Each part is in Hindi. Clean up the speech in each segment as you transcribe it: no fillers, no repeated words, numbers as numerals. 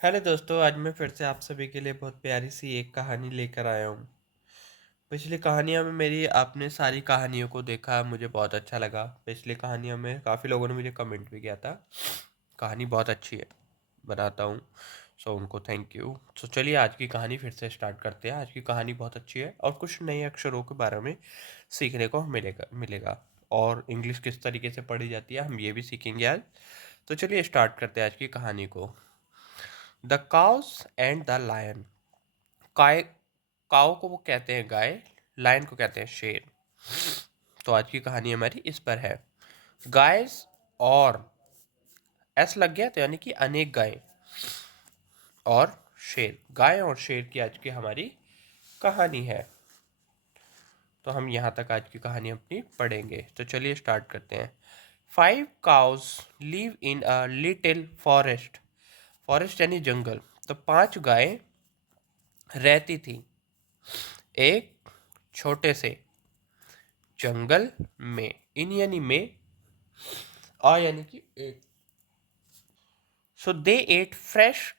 हेलो दोस्तों, आज मैं फिर से आप सभी के लिए बहुत प्यारी सी एक कहानी लेकर आया हूँ। पिछली कहानियों में मेरी आपने सारी कहानियों को देखा, मुझे बहुत अच्छा लगा। पिछली कहानियों में काफ़ी लोगों ने मुझे कमेंट भी किया था, कहानी बहुत अच्छी है, बनाता हूँ। सो उनको थैंक यू। सो चलिए आज की कहानी फिर से स्टार्ट करते हैं। आज की कहानी बहुत अच्छी है और कुछ नए अक्षरों के बारे में सीखने को मिलेगा मिलेगा और इंग्लिश किस तरीके से पढ़ी जाती है हम ये भी सीखेंगे आज। तो चलिए स्टार्ट करते हैं आज की कहानी को। The cows and the lion. काय काऊ को वो कहते हैं गाय, लायन को कहते हैं शेर। तो आज की कहानी हमारी इस पर है। गायस और एस लग गया तो यानी कि अनेक गाय और शेर, गाय और शेर की आज की हमारी कहानी है। तो हम यहाँ तक आज की कहानी अपनी पढ़ेंगे। तो चलिए स्टार्ट करते हैं। 5 cows live in a little forest. Forest यानी जंगल। तो 5 गाय रहती थी एक छोटे से जंगल में। इन यानी में, आ यानी कि एक। So they ate fresh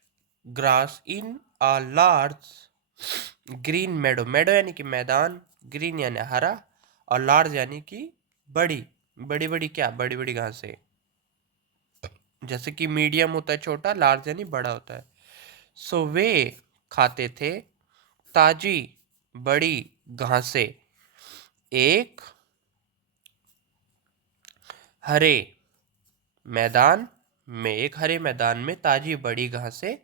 grass in a large green meadow. Meadow यानी कि मैदान, ग्रीन यानी हरा, और लार्ज यानी कि बड़ी। बड़ी बड़ी क्या, बड़ी बड़ी घासें। जैसे कि मीडियम होता है छोटा, लार्ज यानी बड़ा होता है। सो वे खाते थे ताजी बड़ी घासें एक हरे मैदान में। एक हरे मैदान में ताजी बड़ी घासें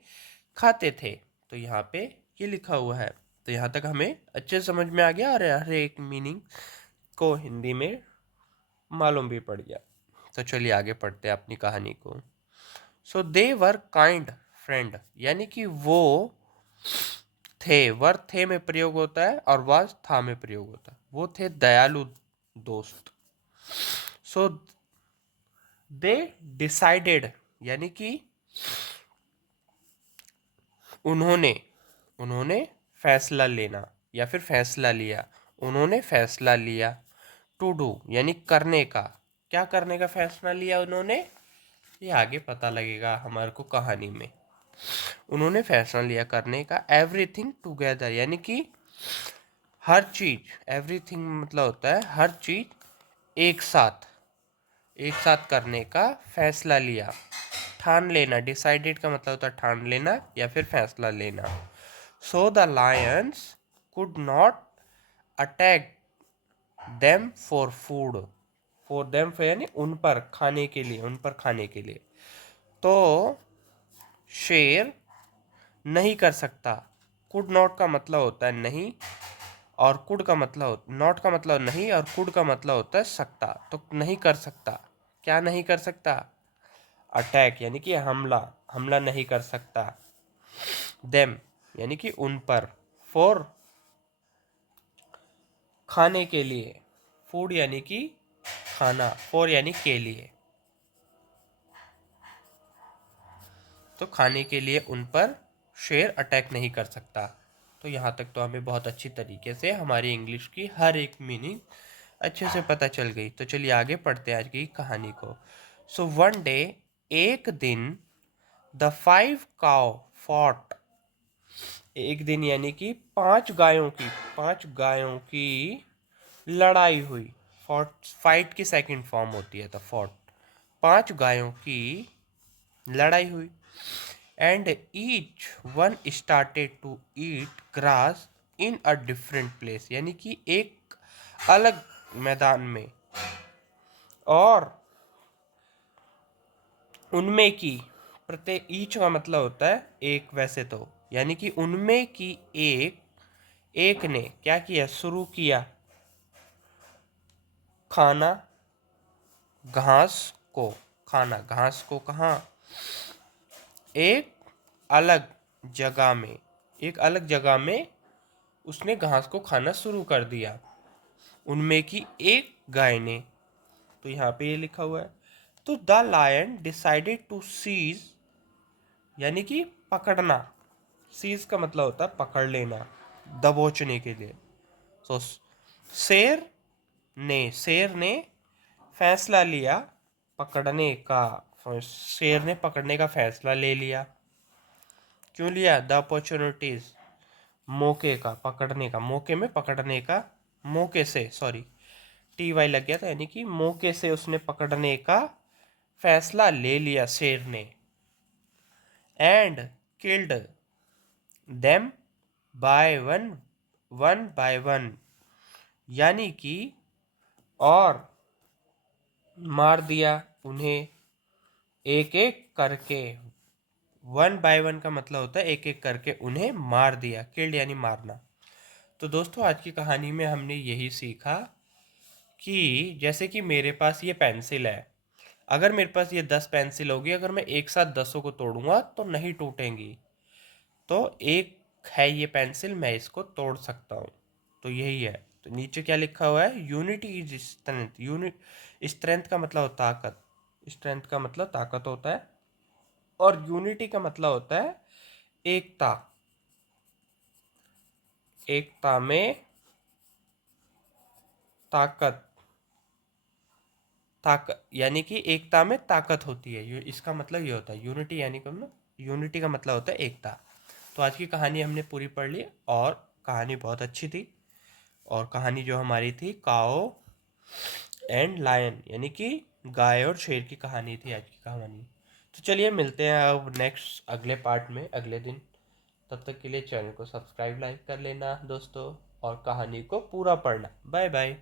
खाते थे। तो यहाँ पे ये लिखा हुआ है। तो यहाँ तक हमें अच्छे समझ में आ गया और हर एक मीनिंग को हिंदी में मालूम भी पड़ गया। तो चलिए आगे पढ़ते हैं अपनी कहानी को। सो दे वर काइंड फ्रेंड, यानी कि वो थे। वर थे में प्रयोग होता है और वाज था में प्रयोग होता है। वो थे दयालु दोस्त। सो दे डिसाइडेड, यानी कि उन्होंने उन्होंने फैसला लेना या फिर फैसला लिया। उन्होंने फैसला लिया। टू डू यानी करने का। क्या करने का फैसला लिया उन्होंने, ये आगे पता लगेगा हमारे को कहानी में। उन्होंने फैसला लिया करने का एवरीथिंग टुगेदर, यानी कि हर चीज। एवरीथिंग मतलब होता है हर चीज एक साथ। एक साथ करने का फैसला लिया। ठान लेना, डिसाइडेड का मतलब होता है ठान लेना या फिर फैसला लेना। So the Lions could not attack them for food. For them यानी उन पर खाने के लिए, उन पर खाने के लिए। तो शेर नहीं कर सकता। कुड नॉट का मतलब होता है नहीं, और कुड का मतलब नॉट का मतलब नहीं, और कुड का मतलब होता है सकता। तो नहीं कर सकता, क्या नहीं कर सकता, अटैक यानी कि हमला, हमला नहीं कर सकता। देम यानी कि उन पर। फॉर खाने के लिए। फूड यानी कि खाना, फॉर यानी के लिए। तो खाने के लिए उन पर शेर अटैक नहीं कर सकता। तो यहाँ तक तो हमें बहुत अच्छी तरीके से हमारी इंग्लिश की हर एक मीनिंग अच्छे से पता चल गई। तो चलिए आगे पढ़ते हैं आज की कहानी को। सो वन डे, एक दिन, द 5 काउ फॉट। एक दिन यानी कि 5 गायों की लड़ाई हुई। फॉट फाइट की सेकंड फॉर्म होती है तो फॉट। 5 गायों की लड़ाई हुई। And each one started to eat grass in a different place, यानी कि एक अलग मैदान में। और उनमें की, प्रत्येक, ईच का मतलब होता है एक वैसे तो, यानी कि उनमें की एक, एक ने क्या किया, शुरू किया खाना घास को। खाना घास को कहाँ, एक अलग जगह में। एक अलग जगह में उसने घास को खाना शुरू कर दिया, उनमें की एक गाय ने। तो यहाँ पे ये लिखा हुआ है। तो the lion decided to seize, यानी कि पकड़ना। सीज का मतलब होता है पकड़ लेना, दबोचने के लिए। तो शेर ने फैसला लिया पकड़ने का। शेर ने पकड़ने का फैसला ले लिया। क्यों लिया? द अपॉर्चुनिटीज, मौके का, पकड़ने का, मौके में पकड़ने का, मौके से, सॉरी टी वाई लग गया था, यानी कि मौके से उसने पकड़ने का फैसला ले लिया शेर ने। And killed them by one, one by one, यानी कि और मार दिया उन्हें एक एक करके। वन बाय वन का मतलब होता है एक एक करके उन्हें मार दिया, किल्ड यानी मारना। तो दोस्तों आज की कहानी में हमने यही सीखा कि जैसे कि मेरे पास ये पेंसिल है, अगर मेरे पास ये 10 पेंसिल होगी, अगर मैं एक साथ 10 को तोड़ूंगा तो नहीं टूटेंगी। तो एक है ये पेंसिल, मैं इसको तोड़ सकता हूँ। तो यही है। तो नीचे क्या लिखा हुआ है? Unity is strength. Unit, strength का मतलब ताकत, स्ट्रेंथ का मतलब ताकत होता है, और यूनिटी का मतलब होता है एकता। एकता में ताकत, ताकत यानी कि एकता में ताकत होती है, इसका मतलब ये होता है यूनिटी, यानी कि यूनिटी का मतलब होता है एकता। तो आज की कहानी हमने पूरी पढ़ ली, और कहानी बहुत अच्छी थी। और कहानी जो हमारी थी काओ एंड लायन, यानी कि गाय और शेर की कहानी थी आज की कहानी। तो चलिए मिलते हैं अब नेक्स्ट अगले पार्ट में अगले दिन। तब तक के लिए चैनल को सब्सक्राइब लाइक कर लेना दोस्तों, और कहानी को पूरा पढ़ना। Bye bye.